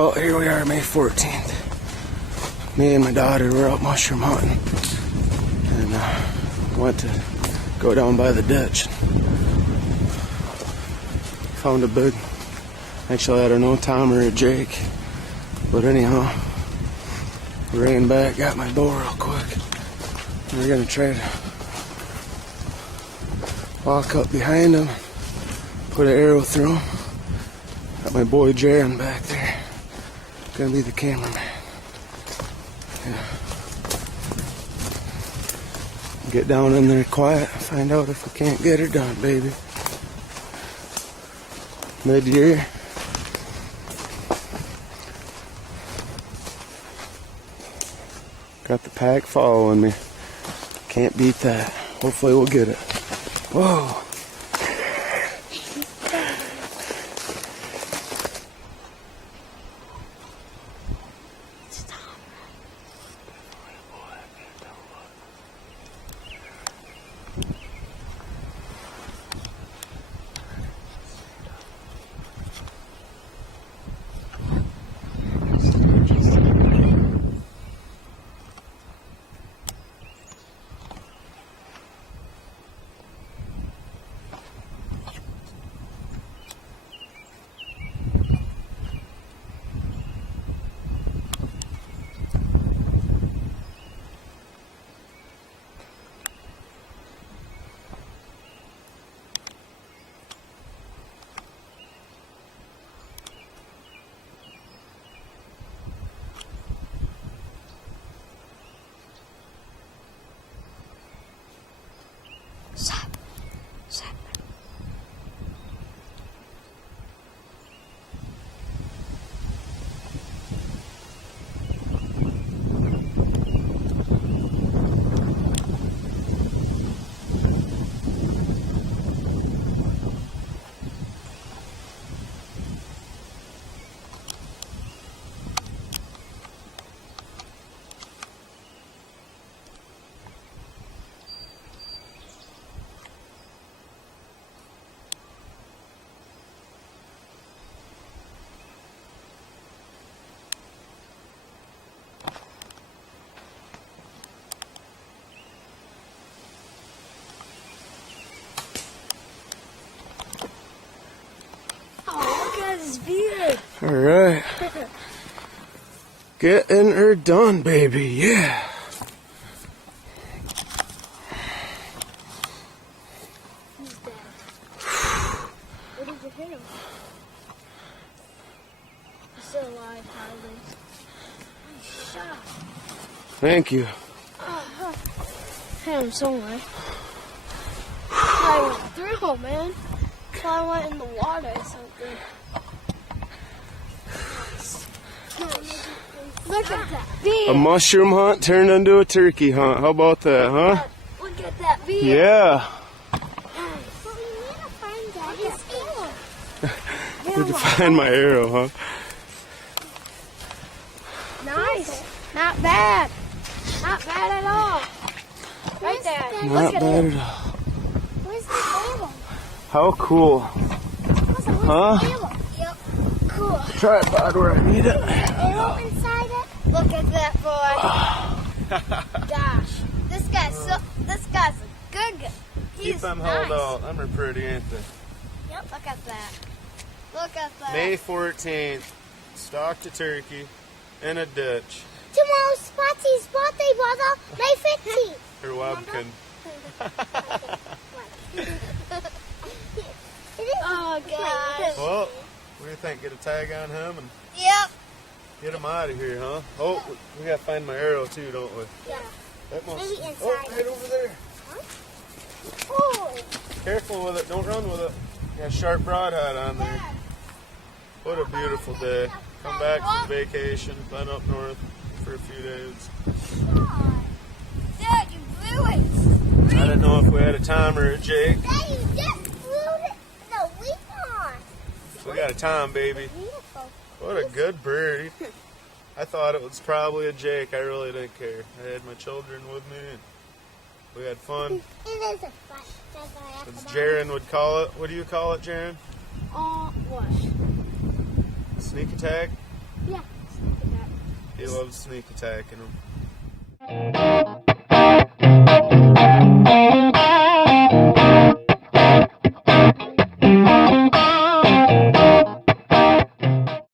Well, here we are, May 14th. Me and my daughter were out mushroom hunting and went to go down by the ditch. Found a big, actually I don't know, Tom or a Jake, but anyhow, ran back, got my bow real quick. We're gonna try to walk up behind him, put an arrow through him. Got my boy Jaron back there. Gonna be the cameraman. Yeah. Get down in there quiet, find out if we can't get her done, baby. Mid-year. Got the pack following me. Can't beat that. Hopefully we'll get it. Whoa. All right. Getting her done, baby. Yeah. He's dead. What did you hit him? He's still alive, probably. Nice shot. Thank you. Hit him somewhere. I went through, man. So I went in the water or something. Look at that bee. A mushroom hunt turned into a turkey hunt. How about that, huh? Look at that bee. Yeah. Well, we need to find that. Need to find my arrow, huh? Nice. Not bad. Not bad at all. Right there. Not bad at all. Where's the arrow? How cool. Huh? Yep. Cool. Tripod where I need it. Arrow inside it? Look at that boy. Gosh. This guy's a good guy. He's Keep them nice. held out. Them are pretty, ain't they? Yep. Look at that. Look at that. May 14th. Stalked a turkey in a ditch. Tomorrow's Spotty's birthday, brother. May 15th. Her webkin. Oh, God. Well, what do you think? Get a tag on him and Yep. get him out of here, huh? Oh, we gotta find my arrow too, don't we? Yeah. That must. Maybe inside. Oh, right over there. Oh. Careful with it. Don't run with it. Got a sharp broadhead on there. What a beautiful day. Come back from vacation. Been up north for a few days. Dad, you blew it. I didn't know if we had a Tom or a Jake. Dad, you just blew it. No, we can't. We got a Tom, baby. Beautiful. What a good bird. I thought it was probably a Jake. I really didn't care. I had my children with me. And we had fun. It is a fight. As Jaron would call it. What do you call it, Jaron? What? Sneak attack? Yeah, sneak attack. He loves sneak attacking them.